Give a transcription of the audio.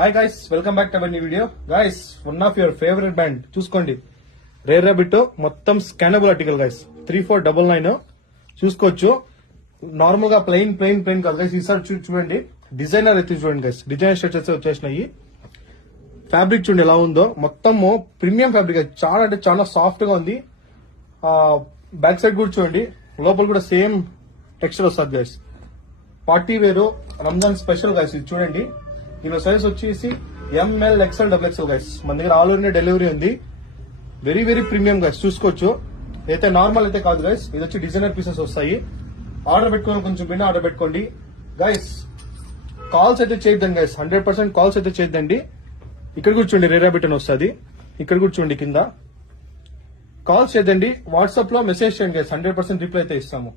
Hi guys, welcome back to our new video. Guys, one of your favourite band చూసుకోండి, rare rabbit. మొత్తం scannable article guys. 3499 చూసుకోవచ్చు. Normal గా plain కాదు guys. ఈసారి చూడండి, designer అయితే చూడండి గైస్. డిజైనర్ స్ట్రక్చర్స్ వచ్చేసినాయి. ఫ్యాబ్రిక్ చూడండి ఎలా ఉందో, మొత్తము ప్రీమియం ఫ్యాబ్రిక్. చాలా అంటే చాలా సాఫ్ట్ గా ఉంది. బ్యాక్ సైడ్ కూడా చూడండి, లోపల కూడా సేమ్ టెక్స్చర్ వస్తుంది గైస్. పార్టీ వేరు, రంజాన్ స్పెషల్ గైస్. ఇది చూడండి, దీని సైజ్ వచ్చేసి ఎంఎల్ ఎక్స్ఎల్ XXL గైస్. మన దగ్గర ఆల్ ఓవర్ ఇండియా డెలివరీ ఉంది. Very premium guys. చూసుకోవచ్చు. అయితే నార్మల్ అయితే కాదు గైస్, ఇది వచ్చి డిజైనర్ పీసెస్ వస్తాయి. ఆర్డర్ పెట్టుకోవాలి, కొంచెం బిన్న ఆర్డర్ పెట్టుకోండి గైస్. కాల్స్ అయితే చేయొద్దండి గైస్, 100% కాల్స్ అయితే చేయొద్దండి. ఇక్కడ కూడా చూడండి రేర్ రాబిట్ అని వస్తుంది. ఇక్కడ కూడా చూడండి కింద. కాల్స్ చేయదండి, వాట్సాప్ లో మెసేజ్ చేయండి గైస్. 100% రిప్లై అయితే ఇస్తాము.